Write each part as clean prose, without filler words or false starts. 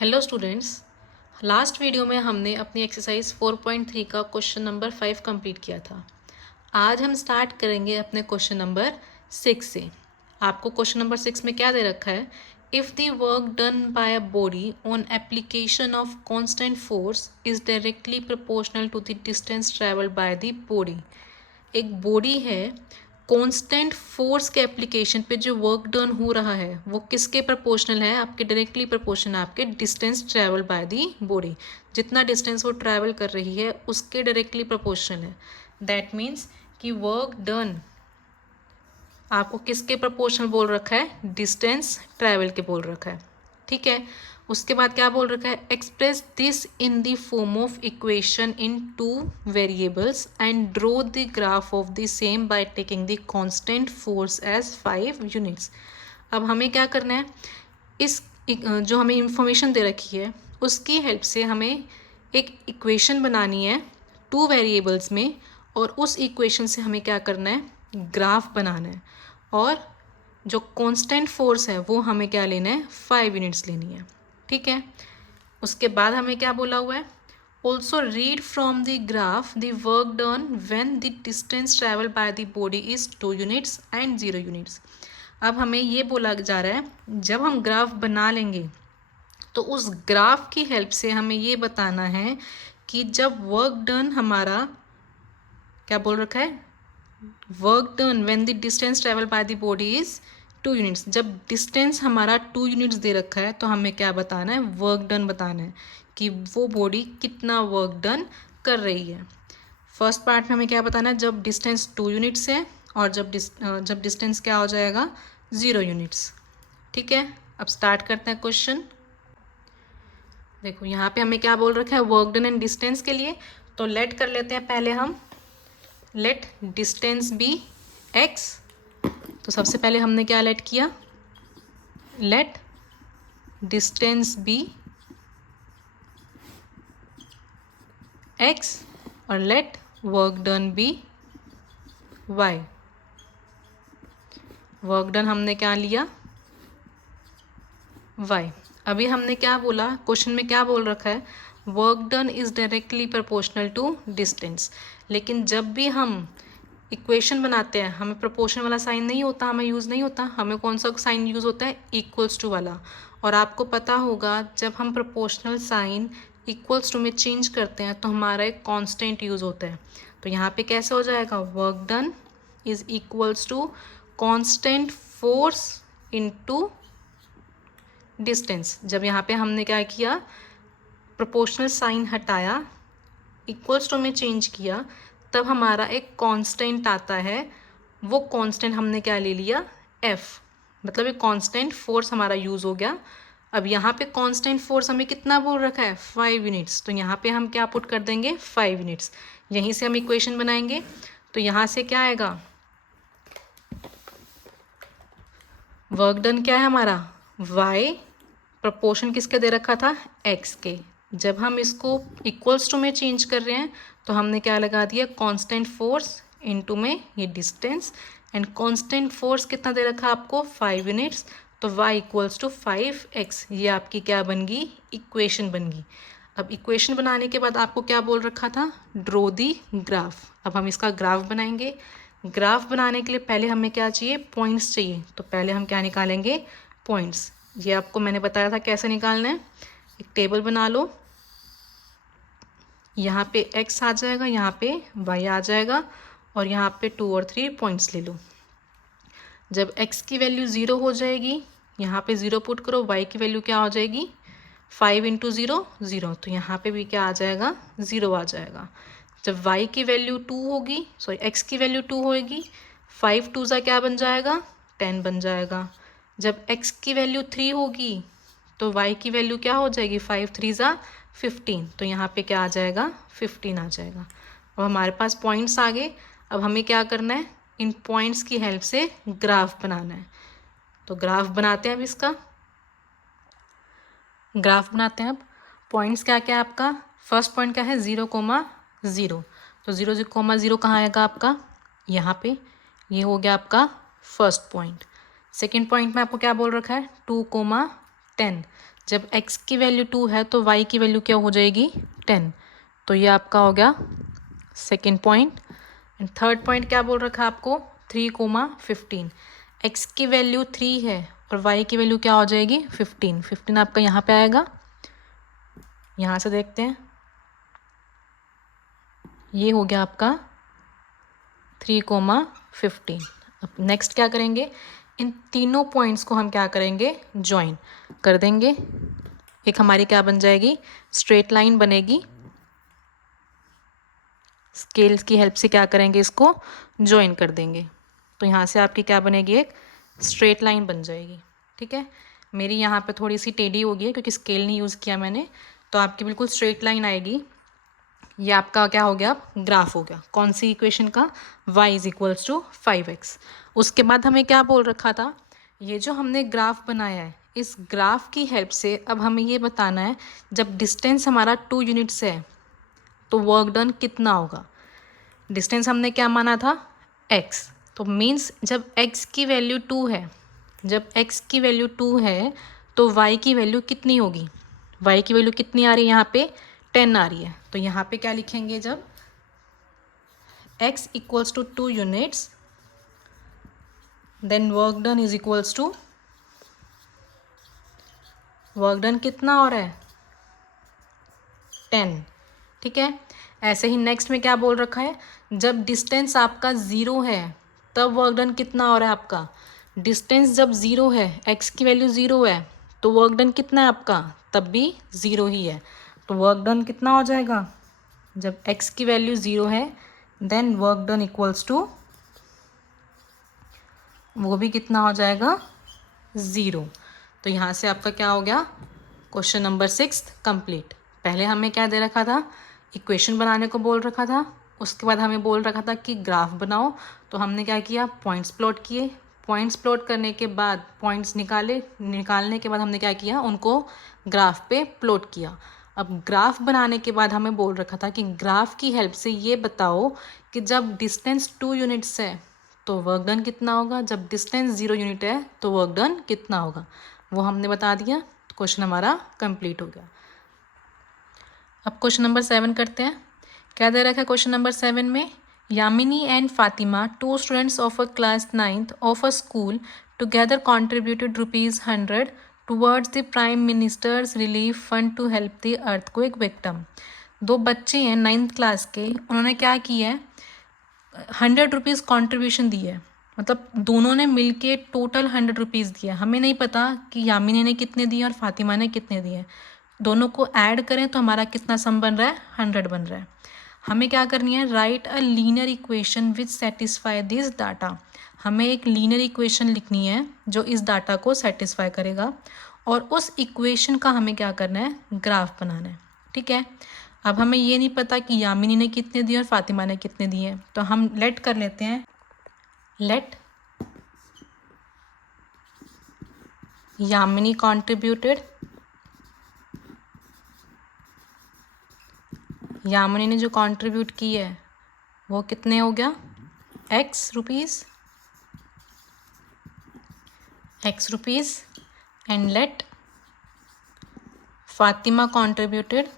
Hello students. Last video में हमने अपनी एक्सरसाइज 4.3 का क्वेश्चन नंबर 5 कंप्लीट किया था। आज हम स्टार्ट करेंगे अपने क्वेश्चन नंबर 6 से। आपको क्वेश्चन नंबर 6 में क्या दे रखा है? If the work done by a body on application of constant force is directly proportional to the distance travelled by the body. एक बॉडी है, कांस्टेंट फोर्स के एप्लीकेशन पे जो वर्क डन हो रहा है वो किसके प्रोपोर्शनल है? आपके डायरेक्टली प्रोपोर्शनल है आपके distance travel by the body. जितना डिस्टेंस वो ट्रैवल कर रही है उसके डायरेक्टली प्रोपोर्शनल है। दैट मीन्स कि वर्क डन आपको किसके प्रोपोर्शनल बोल रखा है? डिस्टेंस ट्रैवल के बोल रखा है। ठीक है, उसके बाद क्या बोल रखा है? Express this in the form of equation in two variables and draw the graph of the same by taking the constant force as 5 units. अब हमें क्या करना है? इस जो हमें इंफॉर्मेशन दे रखी है उसकी हेल्प से हमें एक इक्वेशन बनानी है टू वेरिएबल्स में, और उस इक्वेशन से हमें क्या करना है? ग्राफ बनाना है। और जो कांस्टेंट फोर्स है वो हमें क्या लेना है? 5 यूनिट्स लेनी है। ठीक है, उसके बाद हमें क्या बोला हुआ है? Also read from the graph the work done when the distance travel by the body is 2 units and 0 units. अब हमें ये बोला जा रहा है जब हम ग्राफ बना लेंगे तो उस ग्राफ की हेल्प से हमें ये बताना है कि जब वर्क डन हमारा क्या बोल रखा है? Work done when the distance travel by the body is 2 units. जब डिस्टेंस हमारा 2 यूनिट्स दे रखा है तो हमें क्या बताना है? वर्क डन बताना है कि वो बॉडी कितना वर्क डन कर रही है। फर्स्ट पार्ट में हमें क्या बताना है? जब डिस्टेंस 2 यूनिट्स है और जब डिस्टेंस क्या हो जाएगा? 0 यूनिट्स। ठीक है, अब स्टार्ट करते हैं क्वेश्चन। देखो यहाँ पे हमें क्या बोल रखा है वर्क डन एंड डिस्टेंस के लिए। तो लेट कर लेते हैं पहले हम, लेट डिस्टेंस बी एक्स। तो सबसे पहले हमने क्या लेट किया? लेट डिस्टेंस बी एक्स और let work done be y. Work done हमने क्या लिया? वाई। अभी हमने क्या बोला? क्वेश्चन में क्या बोल रखा है? Work done is directly proportional to distance. लेकिन जब भी हम इक्वेशन बनाते हैं हमें प्रोपोर्शन वाला साइन नहीं होता, हमें यूज़ नहीं होता। हमें कौन सा साइन यूज़ होता है? इक्वल्स टू वाला। और आपको पता होगा जब हम प्रोपोर्शनल साइन इक्वल्स टू में चेंज करते हैं तो हमारा एक कांस्टेंट यूज़ होता है। तो यहाँ पे कैसे हो जाएगा? Work done is equals to constant force into distance. जब यहाँ पे हमने क्या किया? प्रोपोर्शनल साइन हटाया, इक्वल्स टू में चेंज किया, तब हमारा एक कांस्टेंट आता है। वो कांस्टेंट हमने क्या ले लिया? एफ। मतलब एक कांस्टेंट फोर्स हमारा यूज़ हो गया। अब यहाँ पे कांस्टेंट फोर्स हमें कितना बोल रखा है? 5 यूनिट्स। तो यहाँ पे हम क्या पुट कर देंगे? 5 यूनिट्स। यहीं से हम इक्वेशन बनाएंगे। तो यहाँ से क्या आएगा? वर्क डन क्या है हमारा? वाई प्रोपोर्शन किसके दे रखा था? एक्स के। जब हम इसको इक्वल्स टू में चेंज कर रहे हैं तो हमने क्या लगा दिया? कांस्टेंट फोर्स इनटू में ये डिस्टेंस, एंड कांस्टेंट फोर्स कितना दे रखा आपको? 5 यूनिट्स। तो y इक्वल्स टू 5x। ये आपकी क्या बन गई? इक्वेशन बन गई। अब इक्वेशन बनाने के बाद आपको क्या बोल रखा था? Draw the graph. अब हम इसका ग्राफ बनाएंगे। ग्राफ बनाने के लिए पहले हमें क्या चाहिए? पॉइंट्स चाहिए। तो पहले हम क्या निकालेंगे? पॉइंट्स। ये आपको मैंने बताया था कैसे निकालना है। एक टेबल बना लो, यहाँ पे x आ जाएगा, यहाँ पे y आ जाएगा, और यहाँ पे 2 और 3 पॉइंट्स ले लो। जब x की वैल्यू 0 हो जाएगी, यहाँ पे 0 पुट करो, y की वैल्यू क्या हो जाएगी? 5 इंटू 0 0। तो यहाँ पे भी क्या आ जाएगा? 0 आ जाएगा। जब y की वैल्यू 2 होगी, सॉरी x की वैल्यू 2 होगी, 5 2 ज़ा क्या बन जाएगा? 10 बन जाएगा। जब x की वैल्यू 3 होगी तो y की वैल्यू क्या हो जाएगी? 5 3 ज़ा 15। तो यहाँ पे क्या आ जाएगा? 15 आ जाएगा। अब हमारे पास पॉइंट्स आ गए। अब हमें क्या करना है? इन पॉइंट्स की हेल्प से ग्राफ बनाना है। तो ग्राफ बनाते हैं। अब इसका ग्राफ बनाते हैं। अब पॉइंट्स क्या क्या है आपका? फर्स्ट पॉइंट क्या है? 0,0। तो 0,0 कहाँ आएगा आपका? यहाँ पे। ये हो गया आपका फर्स्ट पॉइंट। सेकेंड पॉइंट में आपको क्या बोल रखा है? 2,10। जब x की वैल्यू 2 है तो y की वैल्यू क्या हो जाएगी 10। तो ये आपका हो गया second point. And third point क्या बोल रखा है आपको 3,15। x की वैल्यू 3 है और y की वैल्यू क्या हो जाएगी 15। 15 आपका यहाँ पे आएगा, यहाँ से देखते हैं, ये हो गया आपका 3,15। अब नेक्स्ट क्या करेंगे, इन तीनों पॉइंट्स को हम क्या करेंगे ज्वाइन कर देंगे। एक हमारी क्या बन जाएगी स्ट्रेट लाइन बनेगी। स्केल्स की हेल्प से क्या करेंगे इसको ज्वाइन कर देंगे। तो यहाँ से आपकी क्या बनेगी एक स्ट्रेट लाइन बन जाएगी। ठीक है, मेरी यहाँ पे थोड़ी सी टेढ़ी हो गई है क्योंकि स्केल नहीं यूज़ किया मैंने, तो आपकी बिल्कुल स्ट्रेट लाइन आएगी। ये आपका क्या हो गया ग्राफ हो गया। कौन सी इक्वेशन का y = 5x। उसके बाद हमें क्या बोल रखा था, ये जो हमने ग्राफ बनाया है इस ग्राफ की हेल्प से अब हमें ये बताना है जब डिस्टेंस हमारा 2 यूनिट्स है तो वर्क डन कितना होगा। डिस्टेंस हमने क्या माना था x, तो मीन्स जब x की वैल्यू 2 है, जब x की वैल्यू 2 है तो y की वैल्यू कितनी होगी, y की वैल्यू कितनी आ रही है यहाँ पे 10 आ रही है। तो यहाँ पे क्या लिखेंगे, जब x = 2 units then work done = work done कितना हो रहा है 10। ठीक है, ऐसे ही नेक्स्ट में क्या बोल रखा है, जब डिस्टेंस आपका 0 है तब वर्क डन कितना हो रहा है आपका। डिस्टेंस जब 0 है, x की वैल्यू 0 है तो वर्क डन कितना है आपका तब भी 0 ही है। तो वर्क डन कितना हो जाएगा, जब x की वैल्यू 0 है देन वर्क डन = वो भी कितना हो जाएगा 0। तो यहाँ से आपका क्या हो गया क्वेश्चन नंबर 6 कंप्लीट। पहले हमें क्या दे रखा था, इक्वेशन बनाने को बोल रखा था, उसके बाद हमें बोल रखा था कि ग्राफ बनाओ। तो हमने क्या किया पॉइंट्स प्लॉट किए, पॉइंट्स प्लॉट करने के बाद पॉइंट्स निकालने के बाद हमने क्या किया उनको ग्राफ पे प्लॉट किया। अब ग्राफ बनाने के बाद हमें बोल रखा था कि ग्राफ की हेल्प से ये बताओ कि जब डिस्टेंस 2 यूनिट्स है तो वर्क डन कितना होगा, जब डिस्टेंस 0 यूनिट है तो वर्क डन कितना होगा, वो हमने बता दिया। तो क्वेश्चन हमारा कंप्लीट हो गया। अब क्वेश्चन नंबर 7 करते हैं। क्या दे रखा है क्वेश्चन नंबर 7 में, Yamini and Fatima 2 students of a class 9th of a school together contributed ₹100 towards the prime minister's relief fund to help the earthquake victim. 2 बच्चे हैं 9th क्लास के, उन्होंने क्या किया है ₹100 कॉन्ट्रीब्यूशन दी है, मतलब दोनों ने मिलके टोटल ₹100 दिया। हमें नहीं पता कि यामिनी ने कितने दिए और फातिमा ने कितने दिए, दोनों को ऐड करें तो हमारा कितना सम बन रहा है 100 बन रहा है। हमें क्या करनी है, right a linear equation which satisfy this data. हमें एक लीनियर इक्वेशन लिखनी है जो इस डाटा को सेटिस्फाई करेगा और उस इक्वेशन का हमें क्या करना है ग्राफ बनाना है। ठीक है, अब हमें ये नहीं पता कि यामिनी ने कितने दिए और फातिमा ने कितने दिए, तो हम लेट कर लेते हैं, लेट यामिनी कॉन्ट्रीब्यूटेड, यामिनी ने जो कंट्रीब्यूट की है वो कितने हो गया x rupees and let Fatima contributed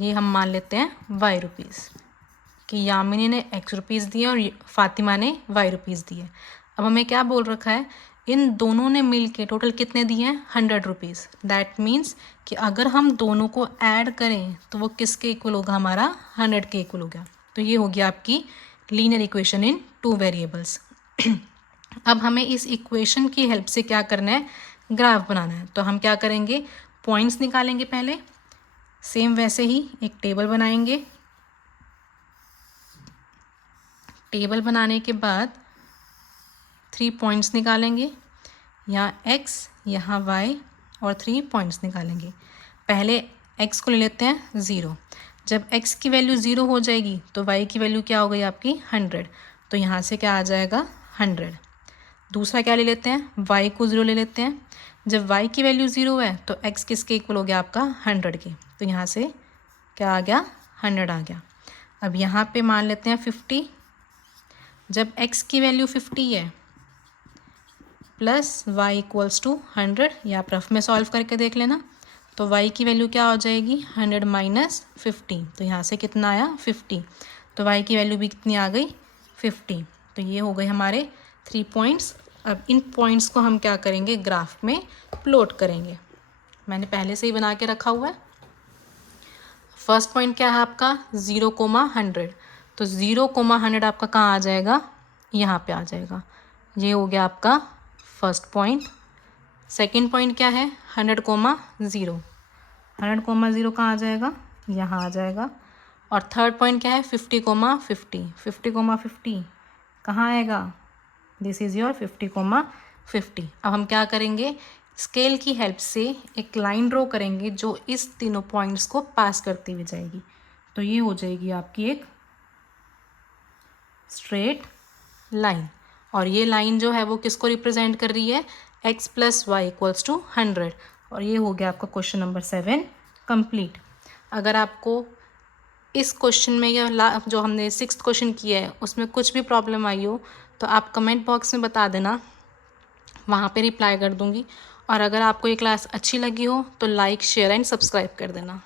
ये हम मान लेते हैं y रुपीज़, कि यामिनी ने x रुपीज़ दिए और फातिमा ने y रुपीज़ दिए। अब हमें क्या बोल रखा है, इन दोनों ने मिल के टोटल कितने दिए हैं ₹100। दैट मीन्स कि अगर हम दोनों को ऐड करें तो वो किसके इक्वल होगा, हमारा 100 के इक्वल हो गया। तो ये हो गया आपकी लीनियर इक्वेशन इन 2 वेरिएबल्स। अब हमें इस इक्वेशन की हेल्प से क्या करना है ग्राफ बनाना है। तो हम क्या करेंगे पॉइंट्स निकालेंगे, पहले सेम वैसे ही एक टेबल बनाएंगे। टेबल बनाने के बाद 3 पॉइंट्स निकालेंगे, यहाँ x यहाँ y और 3 पॉइंट्स निकालेंगे। पहले x को ले लेते हैं 0। जब x की वैल्यू 0 हो जाएगी तो y की वैल्यू क्या हो गई आपकी 100, तो यहाँ से क्या आ जाएगा 100। दूसरा क्या ले लेते हैं y को 0 ले लेते हैं। जब y की वैल्यू 0 है तो x किसके इक्वल हो गया आपका 100 के, तो यहाँ से क्या आ गया 100 आ गया। अब यहाँ पे मान लेते हैं 50, जब x की वैल्यू 50 है प्लस y इक्वल्स टू 100, ये आप रफ में सॉल्व करके देख लेना। तो y की वैल्यू क्या हो जाएगी 100 माइनस 50, तो यहाँ से कितना आया 50, तो y की वैल्यू भी कितनी आ गई 50। तो ये हो गए हमारे 3 पॉइंट्स। अब इन पॉइंट्स को हम क्या करेंगे ग्राफ में प्लॉट करेंगे। मैंने पहले से ही बना के रखा हुआ है। फर्स्ट पॉइंट क्या है आपका 0,100, तो 0,100 आपका कहाँ आ जाएगा, यहाँ पे आ जाएगा। ये हो गया आपका फर्स्ट पॉइंट। सेकंड पॉइंट क्या है 100,0, 100,0 कहाँ आ जाएगा, यहाँ आ जाएगा। और थर्ड पॉइंट क्या है 50,50, 50,50 कहाँ आएगा, दिस इज़ योर 50,50। अब हम क्या करेंगे, स्केल की हेल्प से एक लाइन ड्रॉ करेंगे जो इस तीनों पॉइंट्स को पास करती हुई जाएगी। तो ये हो जाएगी आपकी एक स्ट्रेट लाइन। और ये लाइन जो है वो किसको रिप्रेजेंट कर रही है, x plus y equals to 100। और ये हो गया आपका क्वेश्चन नंबर 7 कंप्लीट। अगर आपको इस क्वेश्चन में या जो हमने 6th क्वेश्चन किया है उसमें कुछ भी प्रॉब्लम आई हो तो आप कमेंट बॉक्स में बता देना, वहाँ पे रिप्लाई कर दूँगी। और अगर आपको ये क्लास अच्छी लगी हो तो लाइक शेयर एंड सब्सक्राइब कर देना।